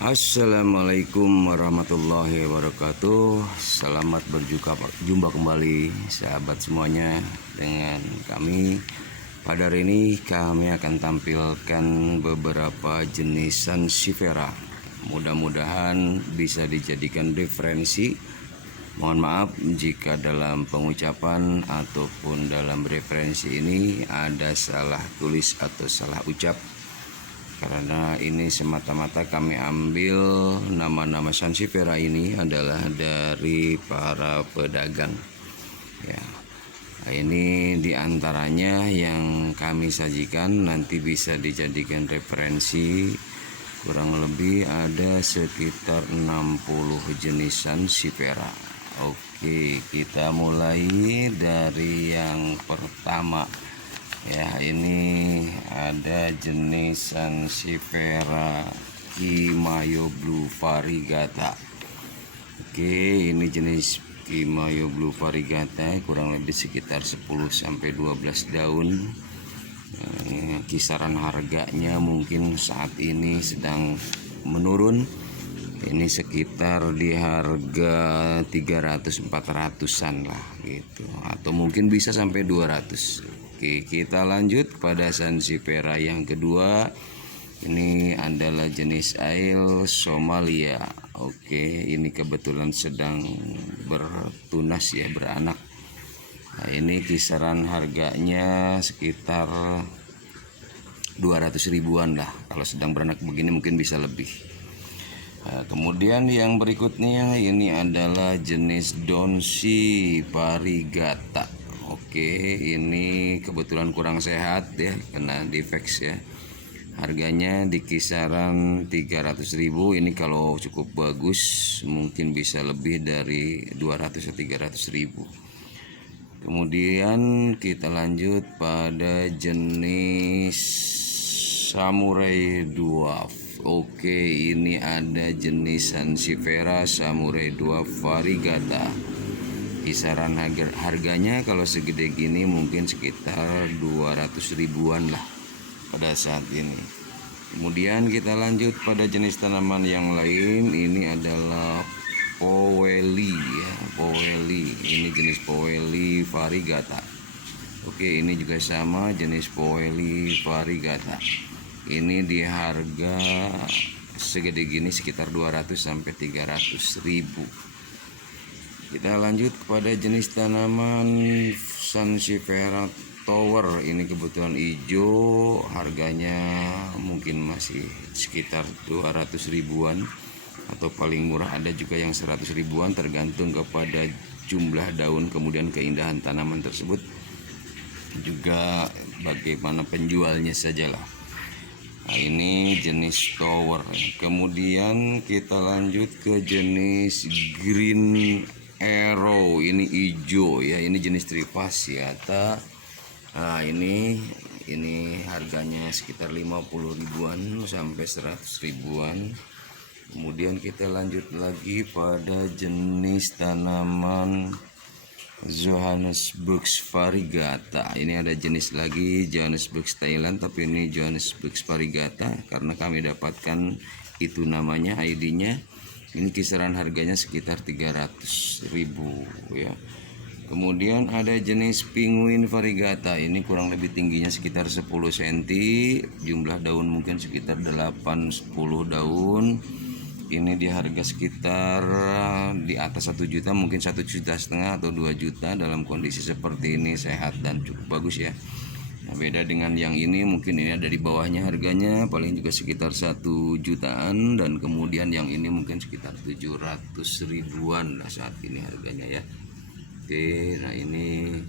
Assalamualaikum warahmatullahi wabarakatuh. Selamat berjumpa kembali sahabat semuanya dengan kami. Pada hari ini kami akan tampilkan beberapa jenis sansevieria. Mudah-mudahan bisa dijadikan referensi. Mohon maaf jika dalam pengucapan ataupun dalam referensi ini ada salah tulis atau salah ucap, karena ini semata-mata kami ambil nama-nama sansevieria ini adalah dari para pedagang ya. Nah, ini diantaranya yang kami sajikan, nanti bisa dijadikan referensi. Kurang lebih ada sekitar 60 jenis sansevieria. Oke, kita mulai dari yang pertama ya. Ini ada jenis sansevieria Kimayo Blue Variegata. Oke, ini jenis Kimayo Blue Variegata, kurang lebih sekitar 10-12 daun. Kisaran harganya mungkin saat ini sedang menurun. Ini sekitar di harga 300-400an lah gitu, atau mungkin bisa sampai 200. Oke, kita lanjut kepada sansevieria yang kedua. Ini adalah jenis Ail Somalia. Oke, ini kebetulan sedang bertunas ya, beranak. Nah, ini kisaran harganya sekitar 200 ribuan lah. Kalau sedang beranak begini mungkin bisa lebih. Nah, kemudian yang berikutnya ini adalah jenis Donsi Variegata. Oke, ini kebetulan kurang sehat ya, kena defeks ya. Harganya di kisaran 300.000. Ini kalau cukup bagus mungkin bisa lebih dari 200-300.000. Kemudian kita lanjut pada jenis Samurai Dwarf. Oke, ini ada jenis sansevieria Samurai Dwarf Variegata. Kisaran harganya kalau segede gini mungkin sekitar 200 ribuan lah pada saat ini. Kemudian kita lanjut pada jenis tanaman yang lain. Ini adalah Powelly ya, Powelly. Ini jenis Powelly Variegata. Oke, ini juga sama jenis Powelly Variegata. Ini di harga segede gini sekitar 200-300 ribu. Kita lanjut kepada jenis tanaman sansevieria tower. Ini kebetulan hijau, harganya mungkin masih sekitar 200 ribuan, atau paling murah ada juga yang 100 ribuan, tergantung kepada jumlah daun, kemudian keindahan tanaman tersebut, juga bagaimana penjualnya sajalah. Nah, ini jenis tower. Kemudian kita lanjut ke jenis Green Arrow. Ini hijau ya, ini jenis Trifasciata. Nah, ini harganya sekitar 50 ribuan sampai 100 ribuan. Kemudian kita lanjut lagi pada jenis tanaman Johannesburg Variegata. Ini ada jenis lagi Johannesburg Thailand, tapi ini Johannesburg Variegata karena kami dapatkan itu namanya, ID-nya. Ini kisaran harganya sekitar 300 ribu ya. Kemudian ada jenis Penguin Variegata. Ini kurang lebih tingginya sekitar 10 cm, jumlah daun mungkin sekitar 8-10 daun. Ini di harga sekitar di atas 1 juta, mungkin 1,5 juta atau 2 juta. Dalam kondisi seperti ini sehat dan cukup bagus ya. Nah, beda dengan yang ini, mungkin ini ada di bawahnya harganya paling juga sekitar 1 jutaan, dan kemudian yang ini mungkin sekitar 700 ribuan lah saat ini harganya ya. Oke, nah ini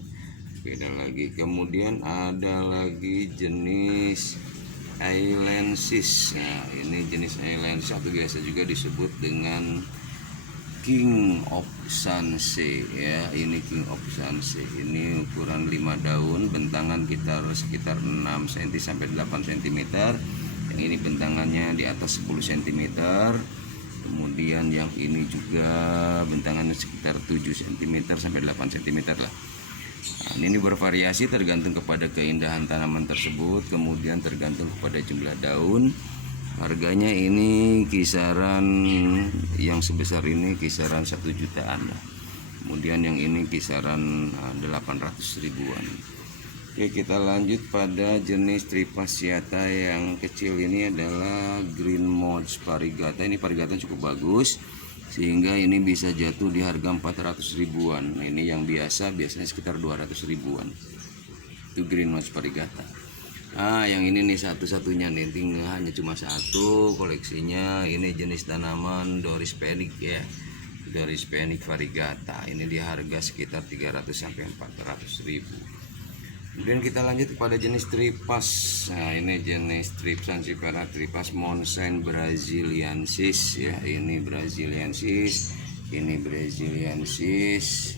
beda lagi. Kemudian ada lagi jenis Islandsis. Nah, ini jenis Islandsis atau biasa juga disebut dengan King of Sunset ya. Ini King of Sunset. Ini ukuran 5 daun, bentangan sekitar 6 cm sampai 8 cm. Yang ini bentangannya di atas 10 cm. Kemudian yang ini juga bentangannya sekitar 7 cm sampai 8 cm lah. Nah, ini bervariasi tergantung kepada keindahan tanaman tersebut, kemudian tergantung kepada jumlah daun. Harganya ini kisaran, yang sebesar ini kisaran 1 jutaan lah. Kemudian yang ini kisaran 800 ribuan. Oke, kita lanjut pada jenis trifasciata yang kecil. Ini adalah Green Moth Variegata. Ini variegata cukup bagus sehingga ini bisa jatuh di harga 400 ribuan. Ini yang biasanya sekitar 200 ribuan. Itu Green Moth Variegata. Yang ini nih satu-satunya nih, hanya cuma satu koleksinya. Ini jenis tanaman Doris Phoenix ya, Doris Phoenix Variegata. Ini di harga sekitar 300 sampai 400 ribu. Kemudian kita lanjut kepada jenis tripas. Nah, ini jenis Trip Sansevieria Tripas Monsoon Braziliensis ya. Ini Braziliensis, ini Braziliensis.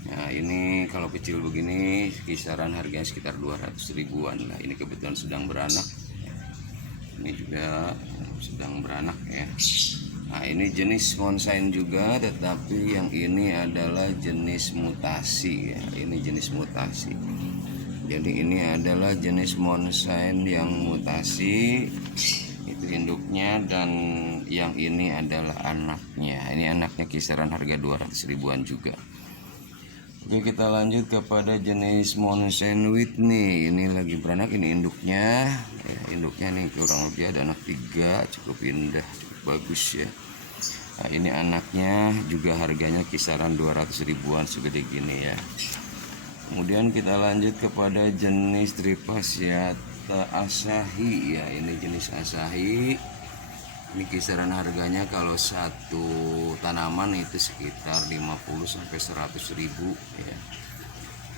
Nah, ini kalau kecil begini kisaran harganya sekitar 200 ribuan. Nah, ini kebetulan sedang beranak. Ini juga sedang beranak ya. Nah, ini jenis monsoon juga, tetapi yang ini adalah jenis mutasi ya. Ini jenis mutasi. Jadi ini adalah jenis monsoon yang mutasi. Itu induknya, dan yang ini adalah anaknya. Ini anaknya kisaran harga 200 ribuan juga. Oke, kita lanjut kepada jenis Monsoon Whitney. Ini lagi beranak, ini induknya ya, induknya nih kurang lebih ada anak 3, cukup indah, cukup bagus ya. Nah, ini anaknya juga harganya kisaran 200 ribuan segede gini ya. Kemudian kita lanjut kepada jenis Trifasciata Asahi ya. Ini jenis Asahi. Ini kisaran harganya kalau satu tanaman itu sekitar 50 sampai 100 ribu ya.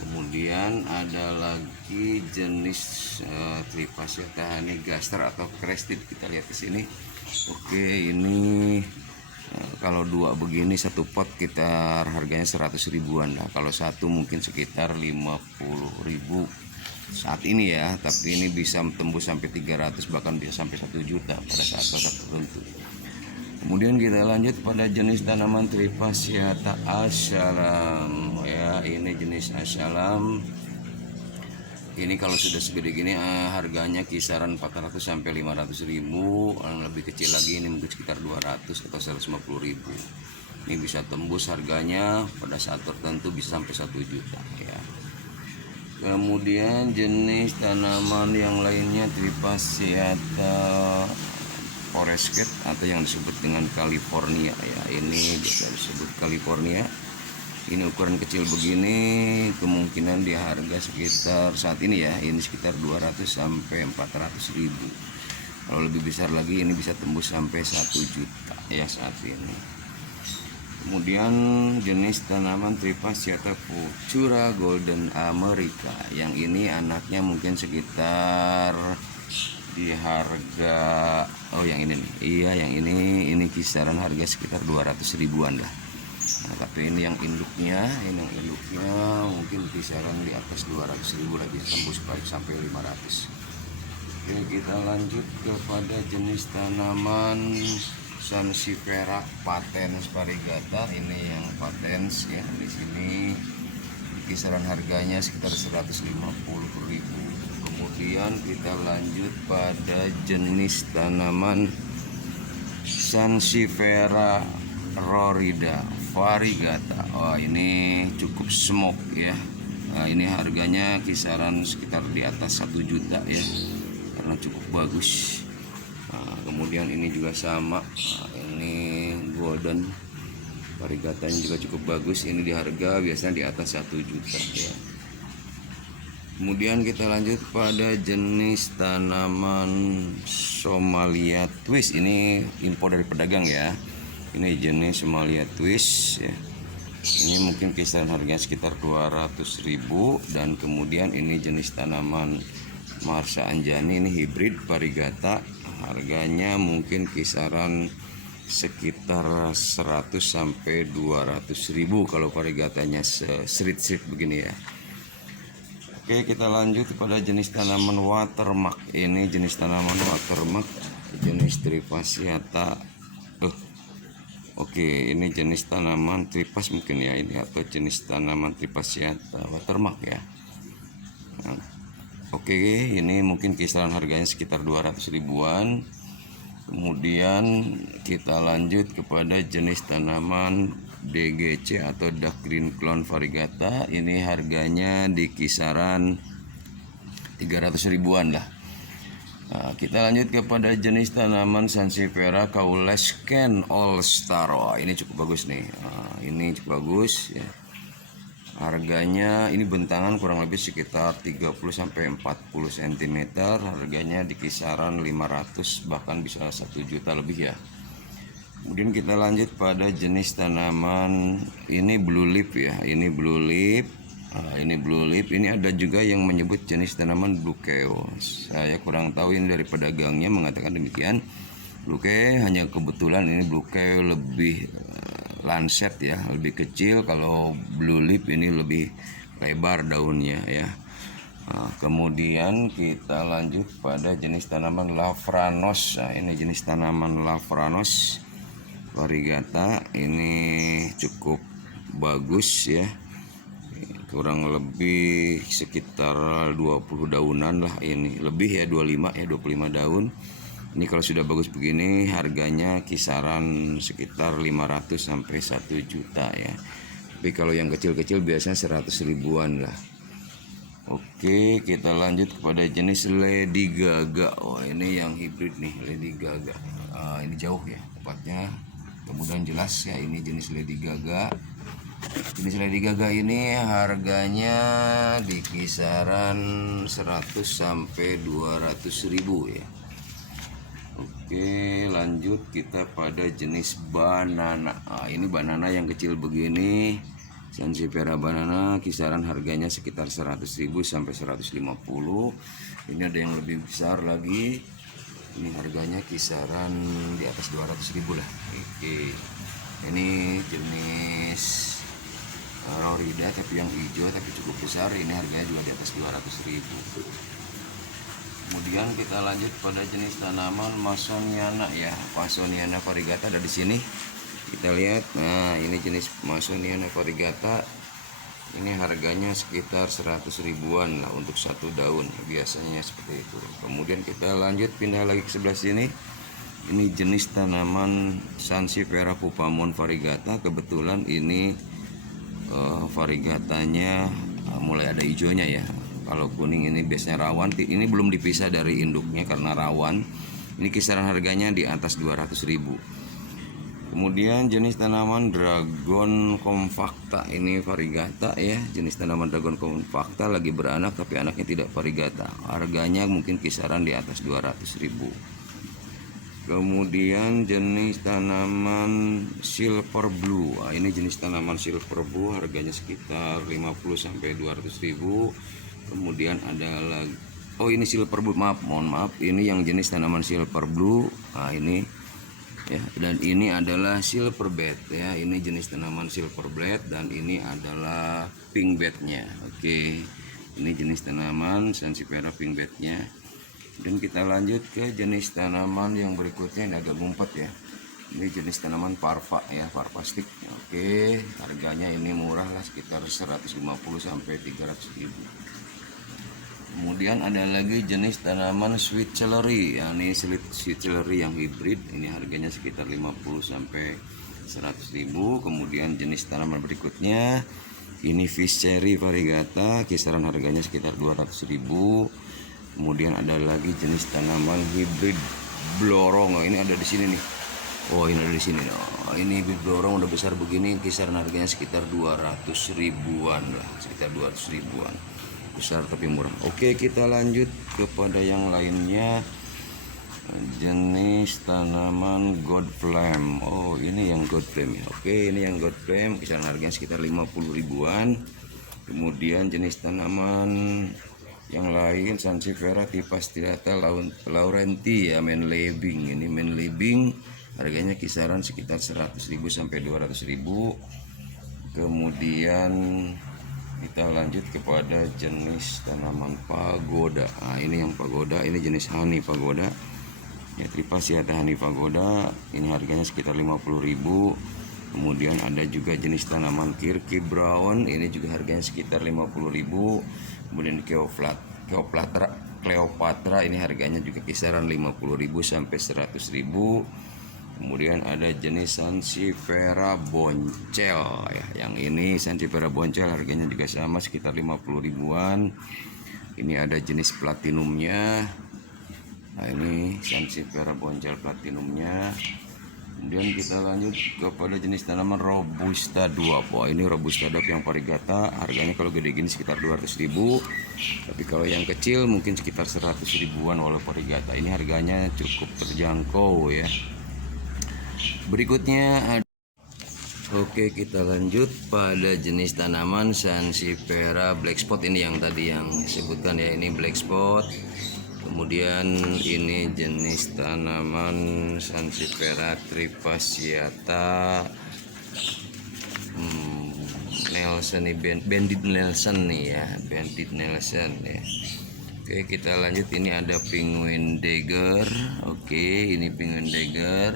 Kemudian ada lagi jenis Trifasciata Gaster atau Crested, kita lihat di sini. Oke, ini kalau 2 begini satu pot kita harganya 100 ribuan lah. Kalau satu mungkin sekitar 50 ribu saat ini ya, tapi ini bisa tembus sampai 300, bahkan bisa sampai 1 juta pada saat tertentu. Kemudian kita lanjut pada jenis tanaman Trifasciata Ashalam ya. Ini jenis Ashalam. Ini kalau sudah segede gini harganya kisaran 400 sampai 500 ribu. Yang lebih kecil lagi ini mungkin sekitar 200 atau 150 ribu. Ini bisa tembus harganya pada saat tertentu bisa sampai 1 juta ya. Kemudian jenis tanaman yang lainnya Trifasciata Forested atau yang disebut dengan California ya. Ini bisa disebut California. Ini ukuran kecil begini, kemungkinan di harga sekitar saat ini ya, ini sekitar 200 sampai 400 ribu. Kalau lebih besar lagi ini bisa tembus sampai 1 juta ya saat ini. Kemudian jenis tanaman Trifasciata Fuchsia Golden America. Yang ini anaknya mungkin sekitar di harga, yang ini nih. Iya, yang ini kisaran harga sekitar 200 ribuan lah. Nah, tapi ini yang induknya, mungkin kisaran di atas 200 ribu lagi, tembus sampai 500. Oke, kita lanjut kepada jenis tanaman Sansevieria Patens Variegata. Ini yang patens ya. Di sini kisaran harganya sekitar 150 ribu. Kemudian kita lanjut pada jenis tanaman Sansevieria Florida Variegata. Ini cukup smoke ya. Nah, ini harganya kisaran sekitar di atas 1 juta ya, karena cukup bagus. Kemudian ini juga sama, ini golden variegatanya juga cukup bagus. Ini di harga biasanya di atas 1 juta ya. Kemudian kita lanjut pada jenis tanaman Somalia Twist. Ini impor dari pedagang ya. Ini jenis Somalia Twist ya. Ini mungkin kisaran harganya sekitar 200 ribu. Dan kemudian ini jenis tanaman Marsa Anjani, ini hybrid variegata. Harganya mungkin kisaran sekitar 100 sampai 200 ribu kalau variegatanya street begini ya. Oke, kita lanjut pada jenis tanaman watermark. Ini jenis tanaman watermark, jenis Trifasciata. Oke, ini jenis tanaman tripas mungkin ya ini, atau jenis tanaman Trifasciata watermark ya. Oke, ini mungkin kisaran harganya sekitar 200 ribuan. Kemudian kita lanjut kepada jenis tanaman DGC atau Dark Green Clown Variegata. Ini harganya di kisaran 300 ribuan lah. Nah, kita lanjut kepada jenis tanaman Sansevieria Caulescens All Star. Oh, ini cukup bagus nih. Nah, ini cukup bagus ya. Harganya ini bentangan kurang lebih sekitar 30 sampai 40 cm. Harganya di kisaran 500 bahkan bisa 1 juta lebih ya. Kemudian kita lanjut pada jenis tanaman ini blue leaf ya. Ini blue leaf. Ini blue leaf. Ini ada juga yang menyebut jenis tanaman blue chaos. Saya kurang tahu, ini dari pedagangnya mengatakan demikian. Blue chaos hanya kebetulan ini blue chaos lebih lanset ya, lebih kecil. Kalau blue leaf ini lebih lebar daunnya ya. Nah, kemudian kita lanjut pada jenis tanaman Lavranos. Nah, ini jenis tanaman Lavranos Variegata. Ini cukup bagus ya, kurang lebih sekitar 20 daunan lah. Ini lebih ya, 25 daun. Ini kalau sudah bagus begini harganya kisaran sekitar 500 sampai 1 juta ya. Tapi kalau yang kecil-kecil biasanya 100 ribuan lah. Oke, kita lanjut kepada jenis Lady Gaga. Oh, ini yang hibrid nih, Lady Gaga. Ini jauh ya tempatnya, kemudian jelas ya. Ini jenis Lady Gaga. Jenis Lady Gaga ini harganya di kisaran 100 sampai 200 ribu ya. Oke, lanjut kita pada jenis banana. Ini banana yang kecil begini, Sansevieria banana, kisaran harganya sekitar 100.000 sampai 150. Ini ada yang lebih besar lagi. Ini harganya kisaran di atas 200.000 lah. Oke. Ini jenis Rorida tapi yang hijau tapi cukup besar. Ini harganya juga di atas 200.000. Kemudian kita lanjut pada jenis tanaman Masoniana ya. Masoniana Variegata ada di sini. Kita lihat. Nah, ini jenis Masoniana Variegata. Ini harganya sekitar 100 ribuan lah untuk 1 daun. Biasanya seperti itu. Kemudian kita lanjut pindah lagi ke sebelah sini. Ini jenis tanaman Sansevieria Pupamon Variegata. Kebetulan ini variegatanya mulai ada hijaunya ya. Kalau kuning ini biasanya rawan. Ini belum dipisah dari induknya karena rawan. Ini kisaran harganya di atas 200.000. Kemudian jenis tanaman Dragon Compacta. Ini variegata ya. Jenis tanaman Dragon Compacta lagi beranak tapi anaknya tidak variegata. Harganya mungkin kisaran di atas 200.000. Kemudian jenis tanaman Silver Blue. Ini jenis tanaman Silver Blue harganya sekitar 50 sampai 200.000. Kemudian ada lagi, ini Silver Blue, mohon maaf, ini yang jenis tanaman Silver Blue. Ini ya, dan ini adalah Silver Bed ya. Ini jenis tanaman Silver Bed dan ini adalah Pink Bednya. Oke, ini jenis tanaman Sansevieria Pink Bednya. Dan kita lanjut ke jenis tanaman yang berikutnya. Ini agak ngumpet ya. Ini jenis tanaman Parva ya, Parva stick. Oke, harganya ini murah lah, sekitar 150 sampai 300.000. Kemudian ada lagi jenis tanaman Sweet Celery. Ini Sweet Celery yang hibrid. Ini harganya sekitar 50 sampai 100.000. Kemudian jenis tanaman berikutnya ini Fish Cherry Variegata, kisaran harganya sekitar 200.000. Kemudian ada lagi jenis tanaman hibrid Blorong. Ini ada di sini nih. Ini ada di sini. Ini hibrid Blorong udah besar begini, kisaran harganya sekitar 200 ribuan lah, sekitar 200 ribuan. Besar tapi murah. Oke, kita lanjut kepada yang lainnya. Jenis tanaman God Flame. Ini yang God Flame ya. Oke, ini yang God Flame, kisaran harganya sekitar 50 ribuan. Kemudian jenis tanaman yang lain Sansevieria Tipastillata Laurenti ya, main living. Ini main living harganya kisaran sekitar 100.000 sampai 200.000. Kemudian kita lanjut kepada jenis tanaman pagoda. Ini yang pagoda, ini jenis honey pagoda ya, Tripasiata honey pagoda. Ini harganya sekitar 50.000. Kemudian ada juga jenis tanaman Kirky Brown. Ini juga harganya sekitar 50.000. Kemudian Keoplatra Cleopatra, ini harganya juga kisaran 50.000 sampai 100.000. Kemudian ada jenis Sansevieria Boncel ya. Yang ini Sansevieria Boncel harganya juga sama sekitar 50 ribuan. Ini ada jenis platinumnya. Nah, ini Sansevieria Boncel platinumnya. Kemudian kita lanjut kepada jenis tanaman Robusta Dwarf. Wah, ini Robusta Dwarf yang variegata, harganya kalau gede gini sekitar 200.000. Tapi kalau yang kecil mungkin sekitar 100 ribuan walau variegata. Ini harganya cukup terjangkau ya. Berikutnya ada, oke, kita lanjut pada jenis tanaman Sansevieria Black Spot. Ini yang tadi yang disebutkan ya, ini Black Spot. Kemudian ini jenis tanaman Sansevieria trifasciata Nelson nih, Bandit Nelson nih ya, Bandit Nelson ya. Oke, kita lanjut. Ini ada Penguin Dagger. Oke, ini Penguin Dagger.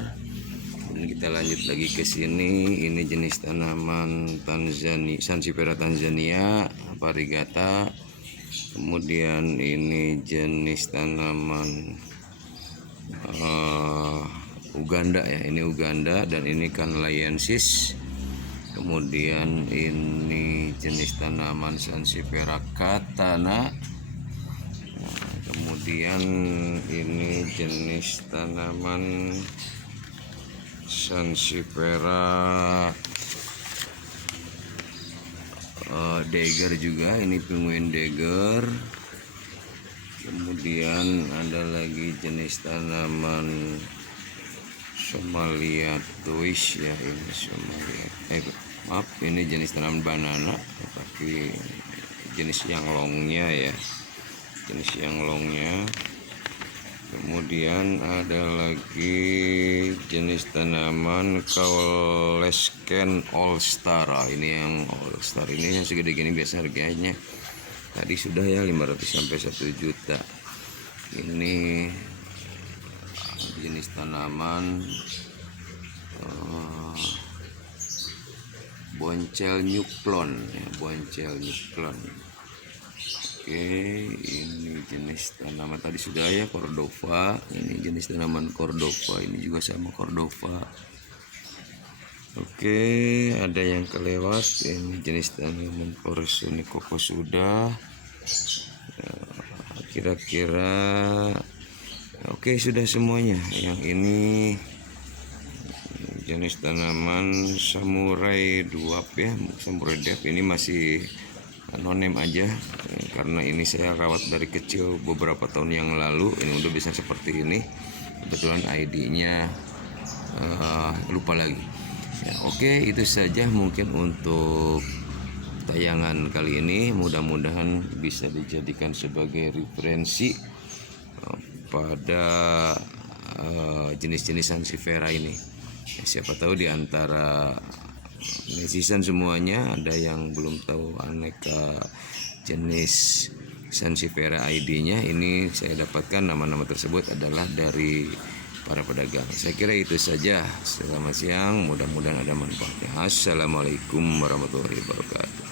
Kemudian kita lanjut lagi ke sini. Ini jenis tanaman Tanzania, Sansevieria Tanzania variegata. Kemudian ini jenis tanaman Uganda ya, ini Uganda, dan ini Caneliensis. Kemudian ini jenis tanaman Sansevieria Katana. Kemudian ini jenis tanaman Sansevieria Dagger juga, ini Penguin Dagger. Kemudian ada lagi jenis tanaman Somalia Twist ya, ini Somalia maaf, ini jenis tanaman banana tapi jenis yang longnya ya, jenis yang longnya. Kemudian ada lagi jenis tanaman Caulescent All Star. Ini yang All Star, ini yang segede gini biasa harganya tadi sudah ya 500 sampai 1 juta. Ini jenis tanaman Boncel Nyuklon ya, Boncel Nyuklon. Oke, ini jenis tanaman tadi sudah ya, Cordova. Ini jenis tanaman Cordova, ini juga sama Cordova. Oke, ada yang kelewat. Ini jenis tanaman Porcelanica sudah. Kira-kira oke, sudah semuanya. Yang ini jenis tanaman Samurai Dwarf ya, Samurai Dwarf. Ini masih anonim aja karena ini saya rawat dari kecil beberapa tahun yang lalu. Ini udah bisa seperti ini, kebetulan ID-nya lupa lagi ya. Oke, itu saja mungkin untuk tayangan kali ini. Mudah-mudahan bisa dijadikan sebagai referensi pada jenis-jenis Sansevieria ini. Siapa tahu di antara netizen semuanya ada yang belum tahu aneka jenis Sansevieria ID-nya. Ini saya dapatkan nama-nama tersebut adalah dari para pedagang. Saya kira itu saja. Selamat siang, mudah-mudahan ada manfaatnya. Assalamualaikum warahmatullahi wabarakatuh.